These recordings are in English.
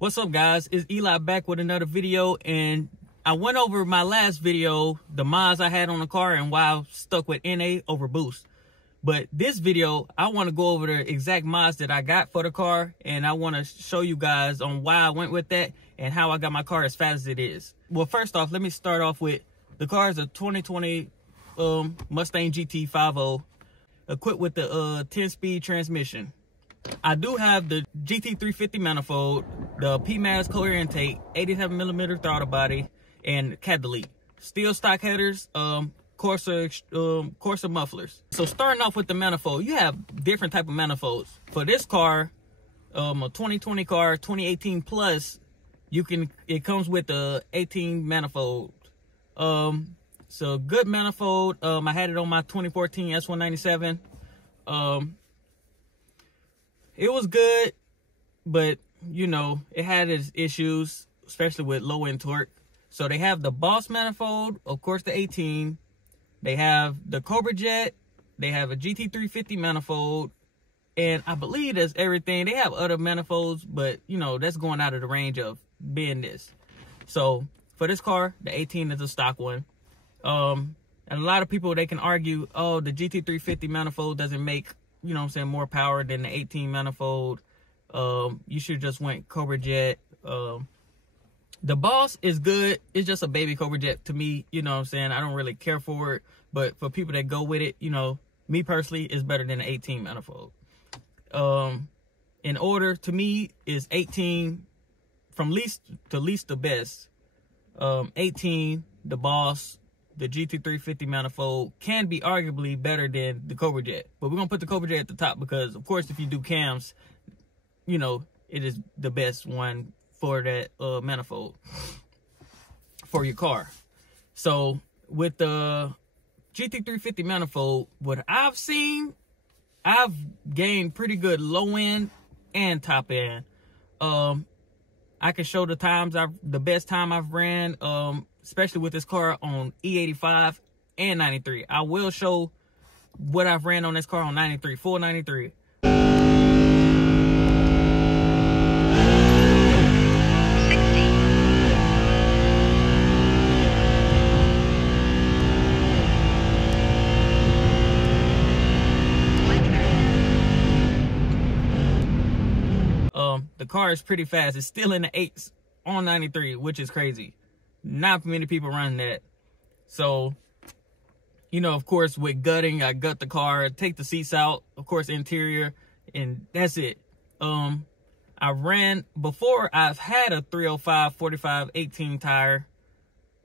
What's up, guys? It's Eli back with another video, and I went over my last video, the mods I had on the car and why I stuck with NA over boost. But this video, I want to go over the exact mods that I got for the car, and I want to show you guys on why I went with that and how I got my car as fast as it is. Well, first off, let me start off with the car is a 2020 Mustang GT 5.0 equipped with the 10-speed transmission. I do have the GT350 manifold, the PMAS cold air intake, 87mm throttle body, and cat delete. Steel stock headers, Corsa mufflers. So starting off with the manifold, you have different type of manifolds. For this car, a 2020 car, 2018 plus, it comes with a 18 manifold. So good manifold. I had it on my 2014 S197. It was good, but you know, it had its issues, especially with low end torque. So they have the Boss manifold, of course the 18. They have the Cobra Jet. They have a GT350 manifold, and I believe that's everything. They have other manifolds, but you know, that's going out of the range of being this. So for this car, the 18 is a stock one. And a lot of people, they can argue, oh, the GT350 manifold doesn't make, you know what I'm saying, more power than the 18 manifold. You should just went Cobra Jet. The Boss is good. It's just a baby Cobra Jet to me, you know what I'm saying. I don't really care for it, but for people that go with it, you know, me personally, it's better than the 18 manifold. In order, to me, is 18 from least to least the best. 18, the Boss, the GT350 manifold can be arguably better than the Cobra Jet. But we're going to put the Cobra Jet at the top because, of course, if you do cams, you know, it is the best one for that manifold for your car. So with the GT350 manifold, what I've seen, I've gained pretty good low end and top end. I can show the times the best time I've ran, especially with this car on E85 and 93. I will show what I've ran on this car on 93, full 93. The car is pretty fast. It's still in the 8s on 93, which is crazy. Not many people run that. So, you know, of course, with gutting, I gut the car, take the seats out, of course, interior, and that's it. I ran, before I've had a 305 45 18 tire.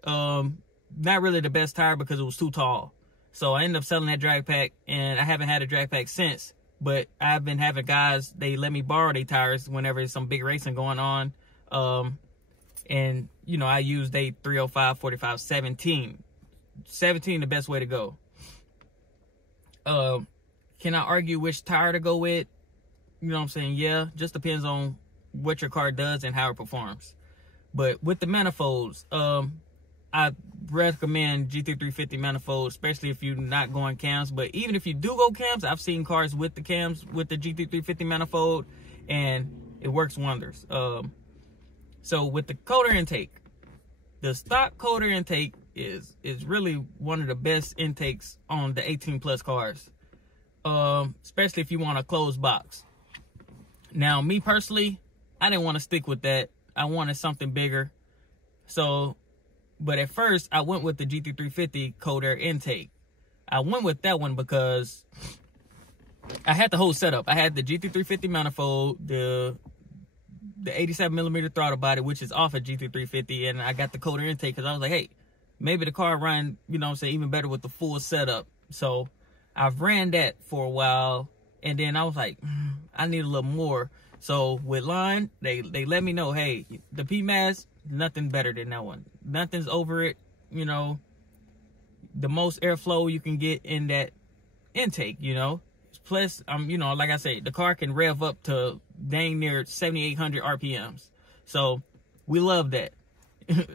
Not really the best tire because it was too tall. So I ended up selling that drag pack, and I haven't had a drag pack since. But I've been having guys, they let me borrow their tires whenever there's some big racing going on. And, you know, I use a 305 45 17. 17 the best way to go. Can I argue which tire to go with? You know what I'm saying? Yeah, just depends on what your car does and how it performs. But with the manifolds, I recommend GT350 manifold, especially if you're not going cams. But even if you do go cams, I've seen cars with the cams with the GT350 manifold, and it works wonders. So with the cold air intake, the stock cold air intake is really one of the best intakes on the 18 plus cars, especially if you want a closed box. Now, me personally, I didn't want to stick with that. I wanted something bigger. So, but at first, I went with the GT350 cold air intake. I went with that one because I had the whole setup. I had the GT350 manifold, the 87mm throttle body, which is off of GT350, and I got the cold air intake because I was like, hey, maybe the car run, you know what I'm saying, even better with the full setup. So I've ran that for a while, and then I was like, I need a little more. So with Line, they let me know, hey, the PMAS, nothing better than that one. Nothing's over it. You know, the most airflow you can get in that intake, you know. Plus, you know, like I say, the car can rev up to dang near 7,800 RPMs. So we love that.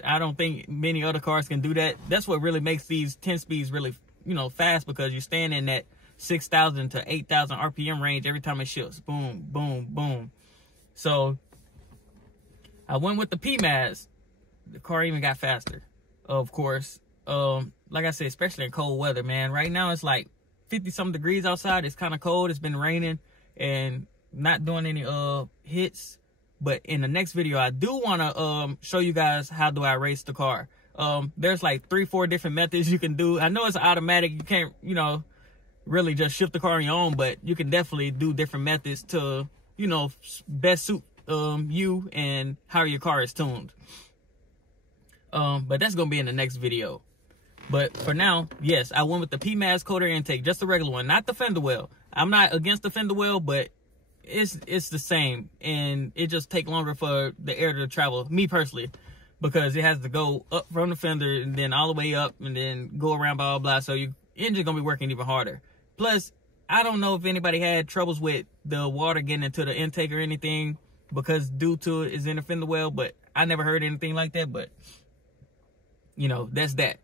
I don't think many other cars can do that. That's what really makes these 10 speeds really, you know, fast, because you're staying in that 6,000 to 8,000 RPM range every time it shifts. Boom, boom, boom. So I went with the PMAS. The car even got faster, of course. Like I said, especially in cold weather, man. Right now it's like 50-something degrees outside. It's kind of cold. It's been raining and not doing any hits. But in the next video, I do want to show you guys how do I race the car. There's like 3-4 different methods you can do. I know it's automatic. You can't, you know, really just shift the car on your own, but you can definitely do different methods to, you know, best suit you and how your car is tuned. But that's gonna be in the next video. But for now, yes, I went with the PMAS coder intake, just the regular one, not the fender well. I'm not against the fender well, but it's the same, and it just take longer for the air to travel, me personally, because it has to go up from the fender and then all the way up and then go around, blah, blah, blah. So your engine gonna be working even harder. Plus, I don't know if anybody had troubles with the water getting into the intake or anything because due to it is in the fender well, but I never heard anything like that. But you know, that's that.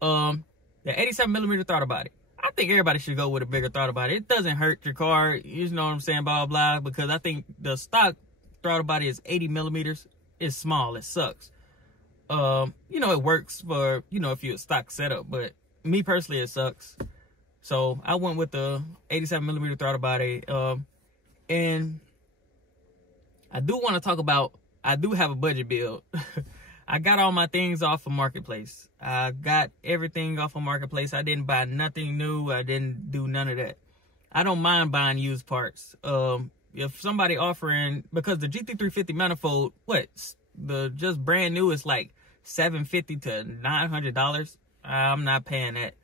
The 87mm throttle body. I think everybody should go with a bigger throttle body. It doesn't hurt your car, you know what I'm saying, blah, blah, blah, because I think the stock throttle body is 80mm. It's small, it sucks. You know, it works for, you know, if you're a stock setup, but me personally, it sucks. So I went with the 87mm throttle body. And I do want to talk about, I do have a budget build. I got all my things off of Marketplace. I got everything off of Marketplace. I didn't buy nothing new. I didn't do none of that. I don't mind buying used parts. If somebody offering, because the GT350 manifold, the just brand new is like $750 to $900. I'm not paying that.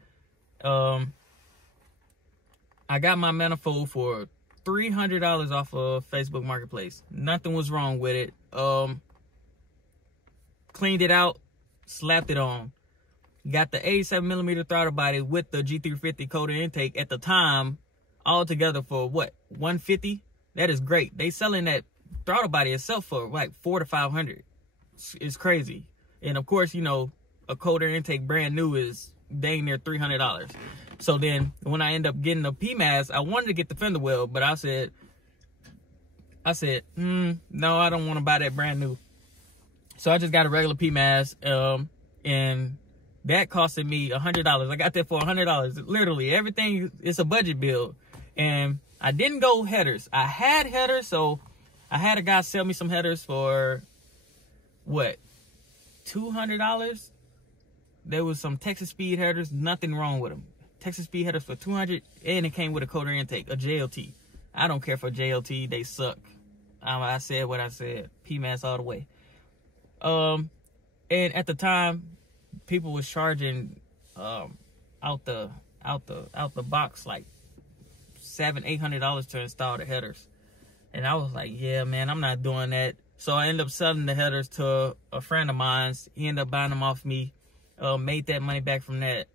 I got my manifold for $300 off of Facebook Marketplace. Nothing was wrong with it. Cleaned it out, slapped it on. Got the 87mm throttle body with the GT350 coder intake at the time, all together for what, $150? That is great. They selling that throttle body itself for like $400 to $500. It's crazy. And of course, you know, a coder intake brand new is dang near $300. So then when I end up getting a PMAS, I wanted to get the fender well, but I said, no, I don't want to buy that brand new. So I just got a regular PMAS, and that costed me $100. I got that for $100. Literally, everything is a budget build. And I didn't go headers. I had headers, so I had a guy sell me some headers for, what, $200? There was some Texas Speed headers, nothing wrong with them. Texas Speed headers for $200, and it came with a coder intake, a JLT. I don't care for JLT, they suck. I said what I said, PMAS all the way. And at the time, people was charging out the box like $700-800 to install the headers, and I was like, yeah, man, I'm not doing that. So I ended up selling the headers to a friend of mine's. He ended up buying them off me, made that money back from that.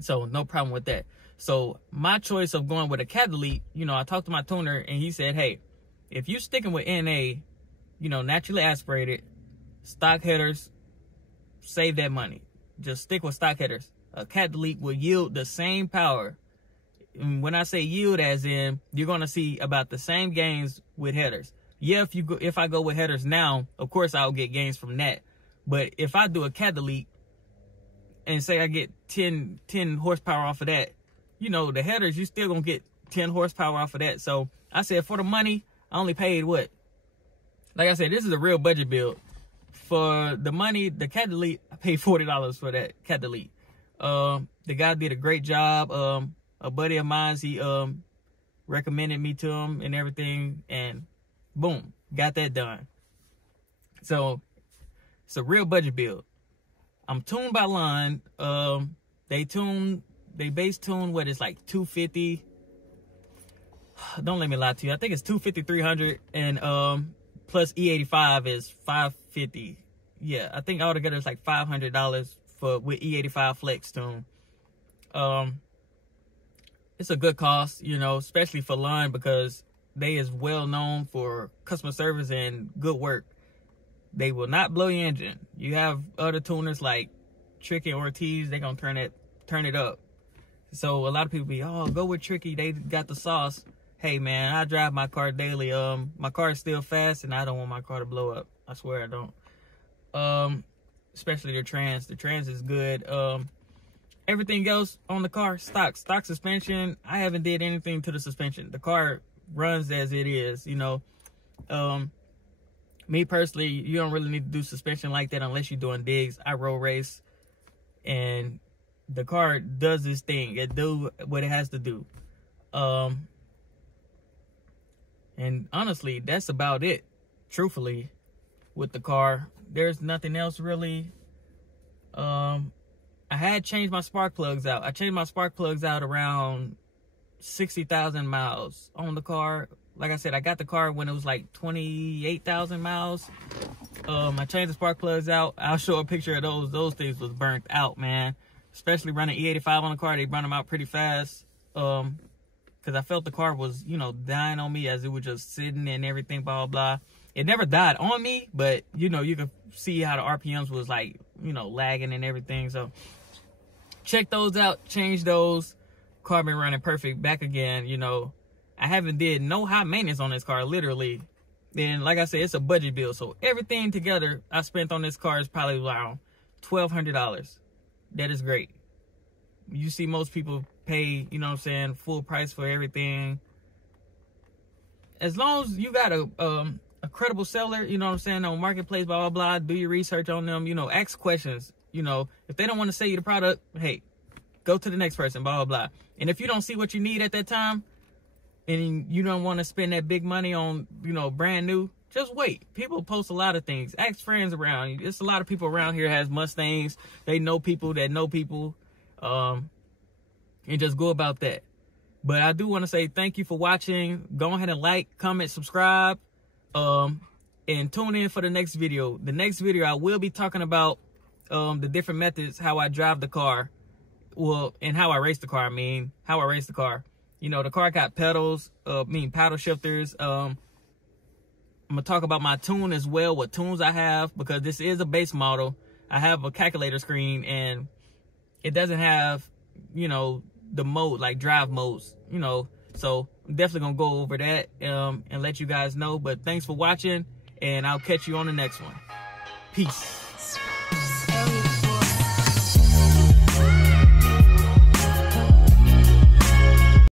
So no problem with that. So my choice of going with a cat delete, you know, I talked to my tuner and he said, hey, if you're sticking with NA, you know, naturally aspirated stock headers, save that money. Just stick with stock headers. A cat delete will yield the same power. And when I say yield, as in you're going to see about the same gains with headers. Yeah, if I go with headers now, of course I'll get gains from that. But if I do a cat delete and say I get 10 horsepower off of that, you know, the headers, you still going to get 10 horsepower off of that. So I said for the money, I only paid what? Like I said, this is a real budget build. For the money, the cat delete, I paid $40 for that cat delete. The guy did a great job. A buddy of mine, he recommended me to him and everything, and boom, got that done. So it's a real budget build. I'm tuned by line. They base tune what is like 250. Don't let me lie to you. I think it's 250, 300, and plus E85 is 550. Yeah, I think altogether it's like $500 with E85 flex tune. It's a good cost, you know, especially for line, because they is well known for customer service and good work. They will not blow your engine. You have other tuners like Tricky and Ortiz, they're gonna turn it up. So a lot of people be, oh, go with Tricky, they got the sauce. hey man, I drive my car daily. My car is still fast, and I don't want my car to blow up. I swear I don't. Especially the trans. The trans is good. Everything else on the car, stock suspension. I haven't did anything to the suspension. The car runs as it is, you know. Me personally, you don't really need to do suspension like that unless you're doing digs. I road race, and the car does this thing. It do what it has to do. And honestly, that's about it, truthfully, with the car. There's nothing else really. I had changed my spark plugs out. I changed my spark plugs out around 60,000 miles on the car. Like I said, I got the car when it was like 28,000 miles. I changed the spark plugs out. I'll show a picture of those. Those things was burnt out, man. Especially running E85 on the car, they burn them out pretty fast. Because I felt the car was, you know, dying on me as it was just sitting and everything, blah, blah, blah. It never died on me, but, you know, you could see how the RPMs was like, you know, lagging and everything. So check those out, change those. Car been running perfect back again, you know. I haven't did no high maintenance on this car, literally. Then, like I said, it's a budget bill. So everything together I spent on this car is probably around $1,200. That is great. You see most people pay, you know what I'm saying, full price for everything. As long as you got a credible seller, you know what I'm saying, on Marketplace, blah, blah, blah, do your research on them, you know, ask questions. You know, if they don't want to sell you the product, hey, go to the next person, blah, blah, blah. And if you don't see what you need at that time, and you don't want to spend that big money on, you know, brand new, just wait. People post a lot of things. Ask friends around. There's a lot of people around here has Mustangs. They know people that know people. And just go about that. But I do want to say thank you for watching. Go ahead and like, comment, subscribe. And tune in for the next video. The next video, I will be talking about the different methods, how I drive the car. Well, and how I race the car. How I race the car. You know, the car got pedals, paddle shifters. I'm going to talk about my tune as well, what tunes I have, because this is a base model. I have a calculator screen, and it doesn't have, you know, the mode, like drive modes, you know. So I'm definitely going to go over that and let you guys know. But thanks for watching, and I'll catch you on the next one. Peace.